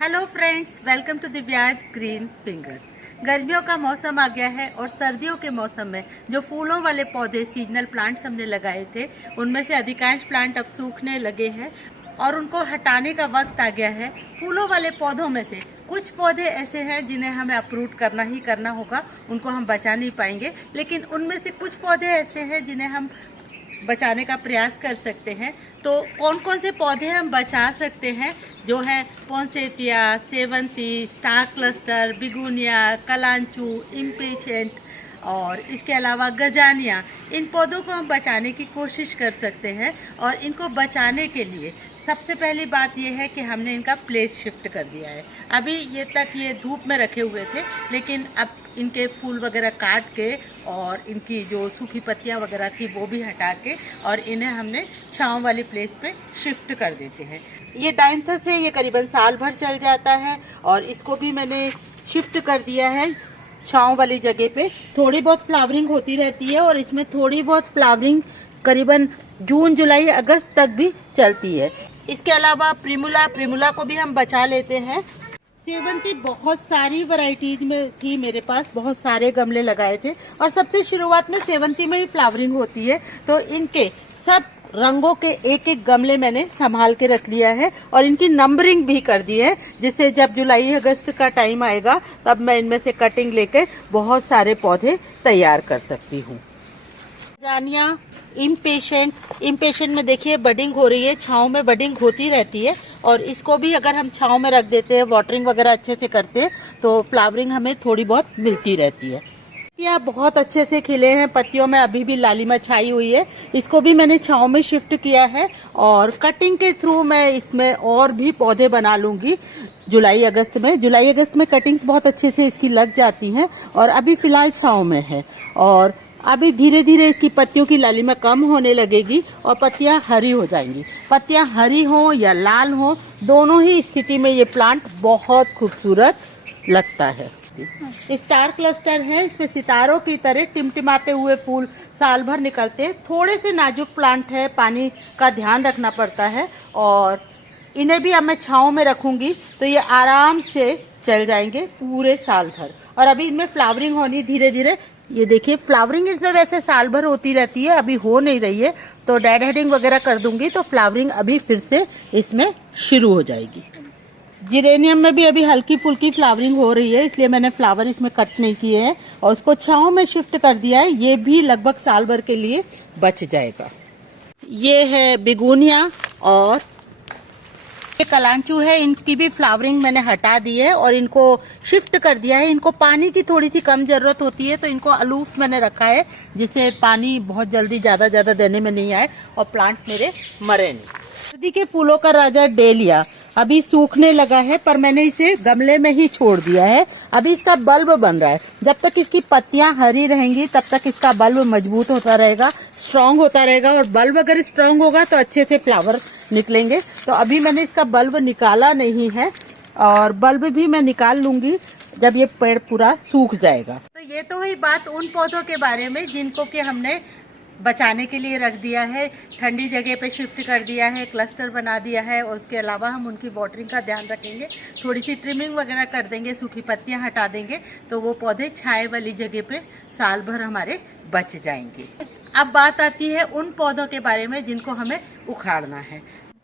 Hello friends, welcome to Divya's green fingers. गर्मियों का मौसम आ गया है और सर्दियों के मौसम में जो फूलों वाले पौधे सीजनल प्लांट्स हमने लगाए थे, उनमें से अधिकांश प्लांट अब सूखने लगे हैं और उनको हटाने का वक्त आ गया है। फूलों वाले पौधों में से कुछ पौधे ऐसे हैं जिन्हें हमें अप्रूट करना ही करना होगा, उनको हम बचा नहीं पाएंगे। लेकिन उनमें से कुछ पौधे ऐसे हैं जिन्हें हम बचाने का प्रयास कर सकते हैं। तो कौन कौन से पौधे हम बचा सकते हैं, जो है पोंसेटिया, Sevanti, star cluster, बिगुनिया, kalanchoe, impatient और इसके अलावा गजानिया। इन पौधों को हम बचाने की कोशिश कर सकते हैं और इनको बचाने के लिए सबसे पहली बात यह है कि हमने इनका प्लेस शिफ्ट कर दिया है। अभी ये धूप में रखे हुए थे, लेकिन अब इनके फूल वगैरह काट के और इनकी जो सूखी पत्तियां वगैरह थी वो भी हटा के और इन्हें हमने छांव वाली प्लेस पे शिफ्ट कर देते हैं। ये डायंथस है, ये करीबन साल भर चल जाता है और इसको भी मैंने शिफ्ट कर दिया है छांव वाली जगह पे। थोड़ी बहुत फ्लावरिंग होती रहती है और इसमें थोड़ी बहुत फ्लावरिंग करीबन जून, जुलाई, अगस्त तक भी चलती है। इसके अलावा प्रिमुला को भी हम बचा लेते हैं। सेवंती बहुत सारी वैरायटीज में थी मेरे पास, बहुत सारे गमले लगाए थे और सबसे शुरुआत में सेवंती में ही फ्लावरिंग होती है, तो इनके सब रंगों के एक एक गमले मैंने संभाल के रख लिया है और इनकी नंबरिंग भी कर दी है, जिससे जब जुलाई अगस्त का टाइम आएगा तब मैं इनमें से कटिंग लेके बहुत सारे पौधे तैयार कर सकती हूँ। जानिया, इम्पेशेंट में देखिए बडिंग हो रही है, छांव में बडिंग होती रहती है और इसको भी अगर हम छांव में रख देते हैं, वाटरिंग वगैरह अच्छे से करते हैं, तो फ्लावरिंग हमें थोड़ी बहुत मिलती रहती है। पत्तियां बहुत अच्छे से खिले हैं, पत्तियों में अभी भी लालिमा छाई हुई है। इसको भी मैंने छांव में शिफ्ट किया है और कटिंग के थ्रू मैं इसमें और भी पौधे बना लूंगी जुलाई अगस्त में कटिंग्स बहुत अच्छे से इसकी लग जाती हैं और अभी फिलहाल छांव में है और अभी धीरे धीरे इसकी पत्तियों की लालिमा कम होने लगेगी और पत्तियां हरी हो जाएंगी। पत्तियां हरी हो या लाल हो, दोनों ही स्थिति में ये प्लांट बहुत खूबसूरत लगता है। स्टार क्लस्टर है, इसमें सितारों की तरह टिमटिमाते हुए फूल साल भर निकलते हैं। थोड़े से नाजुक प्लांट है, पानी का ध्यान रखना पड़ता है और इन्हें भी अब मैं छांव में रखूंगी तो ये आराम से चल जाएंगे पूरे साल भर। और अभी इनमें फ्लावरिंग होनी धीरे धीरे, ये देखिए फ्लावरिंग इसमें वैसे साल भर होती रहती है, अभी हो नहीं रही है, तो डेड हेडिंग वगैरह कर दूंगी तो फ्लावरिंग अभी फिर से इसमें शुरू हो जाएगी। जिरेनियम में भी अभी हल्की फुल्की फ्लावरिंग हो रही है, इसलिए मैंने फ्लावर इसमें कट नहीं किए हैं और उसको छांव में शिफ्ट कर दिया है। ये भी लगभग साल भर के लिए बच जाएगा। ये है बिगुनिया और ये कलांचू है, इनकी भी फ्लावरिंग मैंने हटा दी है और इनको शिफ्ट कर दिया है। इनको पानी की थोड़ी सी कम जरूरत होती है, तो इनको अलूफ मैंने रखा है जिससे पानी बहुत जल्दी ज्यादा देने में नहीं आए और प्लांट मेरे मरे नहीं। सर्दी के फूलों का राजा डेलिया अभी सूखने लगा है, पर मैंने इसे गमले में ही छोड़ दिया है। अभी इसका बल्ब बन रहा है, जब तक इसकी पत्तियां हरी रहेंगी तब तक इसका बल्ब मजबूत होता रहेगा, स्ट्रांग होता रहेगा और बल्ब अगर स्ट्रांग होगा तो अच्छे से फ्लावर निकलेंगे। तो अभी मैंने इसका बल्ब निकाला नहीं है और बल्ब भी मैं निकाल लूंगी जब ये पेड़ पूरा सूख जाएगा। तो ये तो हुई बात उन पौधों के बारे में जिनको कि हमने बचाने के लिए रख दिया है, ठंडी जगह पे शिफ्ट कर दिया है, क्लस्टर बना दिया है और उसके अलावा हम उनकी वाटरिंग का ध्यान रखेंगे, थोड़ी सी ट्रिमिंग वगैरह कर देंगे, सूखी पत्तियां हटा देंगे, तो वो पौधे छाए वाली जगह पे साल भर हमारे बच जाएंगे। अब बात आती है उन पौधों के बारे में जिनको हमें उखाड़ना है।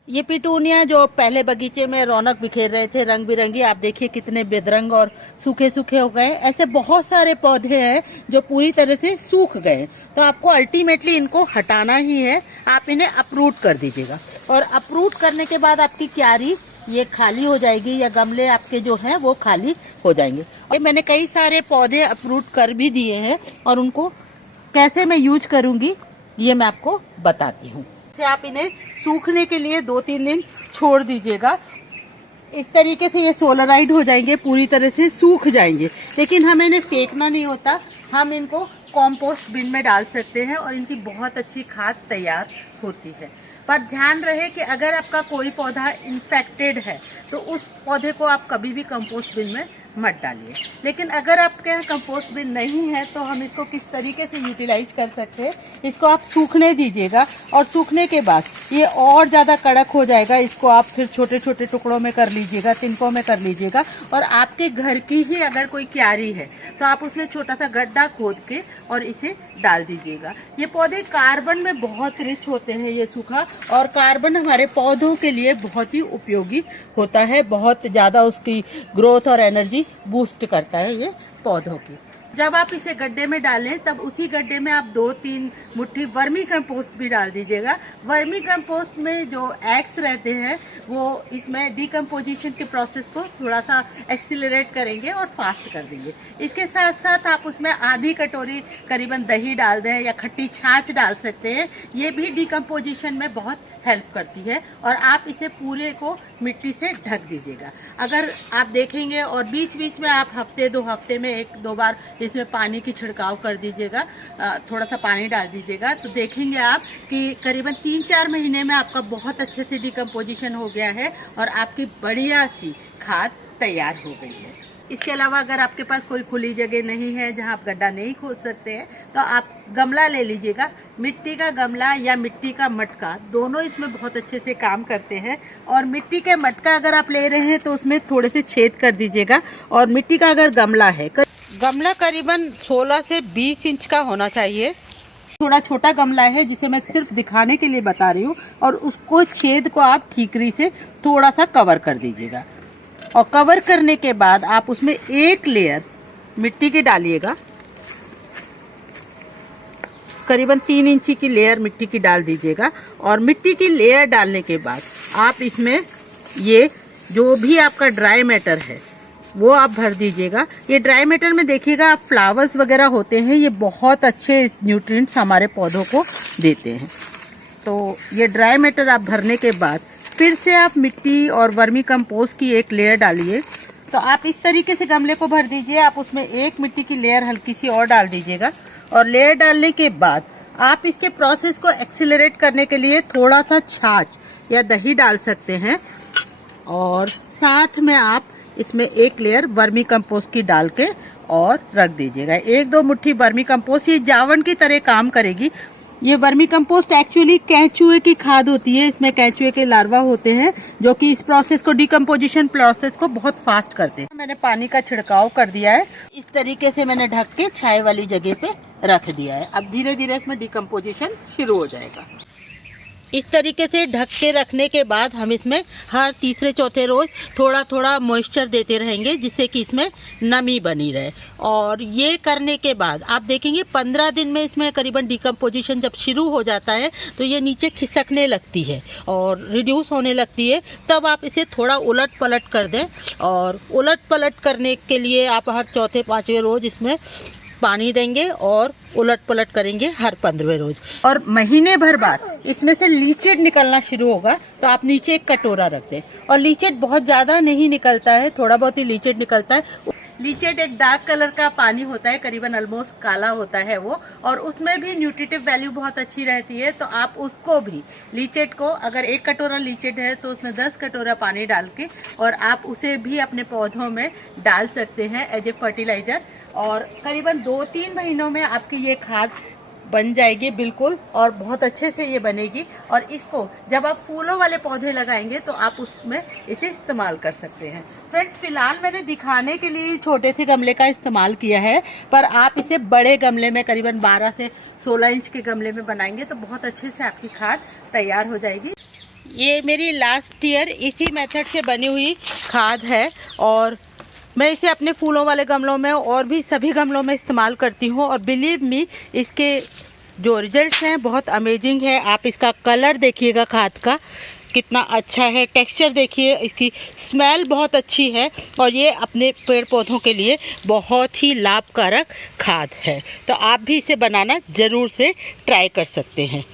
ये पिटूनिया जो पहले बगीचे में रौनक बिखेर रहे थे रंग बिरंगी, आप देखिए कितने बेदरंग और सूखे सूखे हो गए। ऐसे बहुत सारे पौधे हैं जो पूरी तरह से सूख गए, तो आपको अल्टीमेटली इनको हटाना ही है। आप इन्हें अप्रूट कर दीजिएगा और अप्रूट करने के बाद आपकी क्यारी ये खाली हो जाएगी या गमले आपके जो हैं वो खाली हो जाएंगे। और मैंने कई सारे पौधे अप्रूट कर भी दिए हैं और उनको कैसे मैं यूज करूंगी ये मैं आपको बताती हूँ। आप इन्हें सूखने के लिए 2-3 दिन छोड़ दीजिएगा। इस तरीके से ये सोलराइड हो जाएंगे, पूरी तरह से सूख जाएंगे। लेकिन हमें इन्हें फेंकना नहीं होता, हम इनको कॉम्पोस्ट बिन में डाल सकते हैं और इनकी बहुत अच्छी खाद तैयार होती है। पर ध्यान रहे कि अगर आपका कोई पौधा इन्फेक्टेड है तो उस पौधे को आप कभी भी कंपोस्ट बिन में मत डालिए। लेकिन अगर आपके यहाँ कंपोस्ट बिन नहीं है तो हम इसको किस तरीके से यूटिलाइज कर सकते हैं, इसको आप सूखने दीजिएगा और सूखने के बाद ये और ज़्यादा कड़क हो जाएगा। इसको आप फिर छोटे छोटे टुकड़ों में कर लीजिएगा, तिनकों में कर लीजिएगा। और आपके घर की ही अगर कोई क्यारी है तो आप उसमें छोटा सा गड्ढा खोद के और इसे डाल दीजिएगा। ये पौधे कार्बन में बहुत रिच होते हैं, ये सूखा, और कार्बन हमारे पौधों के लिए बहुत ही उपयोगी होता है। बहुत ज़्यादा उसकी ग्रोथ और एनर्जी बूस्ट करता है ये पौधों की। जब आप इसे गड्ढे में डालें तब उसी गड्ढे में आप 2-3 मुट्ठी वर्मी कंपोस्ट भी डाल दीजिएगा। वर्मी कंपोस्ट में जो एग्स रहते हैं वो इसमें डिकम्पोजिशन के प्रोसेस को थोड़ा सा एक्सीलरेट करेंगे और फास्ट कर देंगे। इसके साथ साथ आप उसमें आधी कटोरी करीबन दही डाल दें या खट्टी छाछ डाल सकते हैं। ये भी डिकम्पोजिशन में बहुत हेल्प करती है। और आप इसे पूरे को मिट्टी से ढक दीजिएगा। अगर आप देखेंगे और बीच बीच में आप हफ्ते 2 हफ्ते में 1-2 बार इसमें पानी की छिड़काव कर दीजिएगा, थोड़ा सा पानी डाल दीजिएगा, तो देखेंगे आप कि करीबन 3-4 महीने में आपका बहुत अच्छे से डिकम्पोजिशन हो गया है और आपकी बढ़िया सी खाद तैयार हो गई है। इसके अलावा अगर आपके पास कोई खुली जगह नहीं है जहां आप गड्ढा नहीं खोद सकते हैं तो आप गमला ले लीजिएगा। मिट्टी का गमला या मिट्टी का मटका, दोनों इसमें बहुत अच्छे से काम करते हैं। और मिट्टी के मटका अगर आप ले रहे हैं तो उसमें थोड़े से छेद कर दीजिएगा। और मिट्टी का अगर गमला है, गमला करीबन 16 से 20 इंच का होना चाहिए। थोड़ा छोटा गमला है जिसे मैं सिर्फ दिखाने के लिए बता रही हूँ। और उसको छेद को आप ठीकरी से थोड़ा सा कवर कर दीजिएगा। और कवर करने के बाद आप उसमें 1 लेयर मिट्टी की डालिएगा। करीबन 3 इंची की लेयर मिट्टी की डाल दीजिएगा। और मिट्टी की लेयर डालने के बाद आप इसमें ये जो भी आपका ड्राई मैटर है वो आप भर दीजिएगा। ये ड्राई मैटर में देखिएगा आप फ्लावर्स वगैरह होते हैं, ये बहुत अच्छे न्यूट्रिएंट्स हमारे पौधों को देते हैं। तो ये ड्राई मैटर आप भरने के बाद फिर से आप मिट्टी और वर्मी कंपोस्ट की 1 लेयर डालिए। तो आप इस तरीके से गमले को भर दीजिए। आप उसमें 1 मिट्टी की लेयर हल्की सी और डाल दीजिएगा। और लेयर डालने के बाद आप इसके प्रोसेस को एक्सीलरेट करने के लिए थोड़ा सा छाछ या दही डाल सकते हैं। और साथ में आप इसमें 1 लेयर वर्मी कंपोस्ट की डाल के और रख दीजिएगा। 1-2 मुट्ठी वर्मी कंपोस्ट, ये जावन की तरह काम करेगी। ये वर्मी कंपोस्ट एक्चुअली केंचुए की खाद होती है। इसमें केंचुए के लार्वा होते हैं जो कि इस प्रोसेस को, डिकम्पोजिशन प्रोसेस को बहुत फास्ट करते हैं। मैंने पानी का छिड़काव कर दिया है। इस तरीके से मैंने ढक के छाए वाली जगह पे रख दिया है। अब धीरे धीरे इसमें डिकम्पोजिशन शुरू हो जाएगा। इस तरीके से ढक के रखने के बाद हम इसमें हर तीसरे-चौथे रोज थोड़ा थोड़ा मॉइस्चर देते रहेंगे जिससे कि इसमें नमी बनी रहे। और ये करने के बाद आप देखेंगे 15 दिन में इसमें करीबन डिकम्पोजिशन जब शुरू हो जाता है तो ये नीचे खिसकने लगती है और रिड्यूस होने लगती है। तब आप इसे थोड़ा उलट पलट कर दें। और उलट पलट करने के लिए आप हर चौथे-पांचवें रोज इसमें पानी देंगे और उलट पलट करेंगे हर 15वें रोज। और महीने भर बाद इसमें से लीचेट निकलना शुरू होगा तो आप नीचे 1 कटोरा रख दें। और लीचेट बहुत ज़्यादा नहीं निकलता है, थोड़ा बहुत ही लीचेट निकलता है। लीचेट एक डार्क कलर का पानी होता है, करीबन ऑलमोस्ट काला होता है वो, और उसमें भी न्यूट्रिटिव वैल्यू बहुत अच्छी रहती है। तो आप उसको भी, लीचेट को, अगर 1 कटोरा लीचेट है तो उसमें 10 कटोरा पानी डाल के और आप उसे भी अपने पौधों में डाल सकते हैं एज ए फर्टिलाइजर। और करीबन 2-3 महीनों में आपकी ये खाद बन जाएगी बिल्कुल, और बहुत अच्छे से ये बनेगी। और इसको जब आप फूलों वाले पौधे लगाएंगे तो आप उसमें इसे इस्तेमाल कर सकते हैं। फ्रेंड्स, फिलहाल मैंने दिखाने के लिए छोटे से गमले का इस्तेमाल किया है, पर आप इसे बड़े गमले में करीबन 12 से 16 इंच के गमले में बनाएंगे तो बहुत अच्छे से आपकी खाद तैयार हो जाएगी। ये मेरी लास्ट ईयर इसी मेथड से बनी हुई खाद है और मैं इसे अपने फूलों वाले गमलों में और भी सभी गमलों में इस्तेमाल करती हूँ। और बिलीव मी, इसके जो रिजल्ट्स हैं बहुत अमेजिंग है। आप इसका कलर देखिएगा, खाद का कितना अच्छा है, टेक्सचर देखिए, इसकी स्मेल बहुत अच्छी है और ये अपने पेड़ पौधों के लिए बहुत ही लाभकारक खाद है। तो आप भी इसे बनाना ज़रूर से ट्राई कर सकते हैं।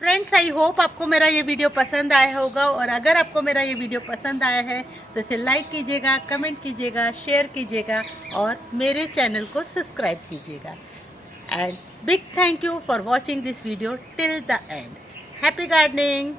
फ्रेंड्स, आई होप आपको मेरा ये वीडियो पसंद आया होगा। और अगर आपको मेरा ये वीडियो पसंद आया है तो इसे लाइक कीजिएगा, कमेंट कीजिएगा, शेयर कीजिएगा और मेरे चैनल को सब्सक्राइब कीजिएगा। And big thank you for watching this video till the end. Happy gardening.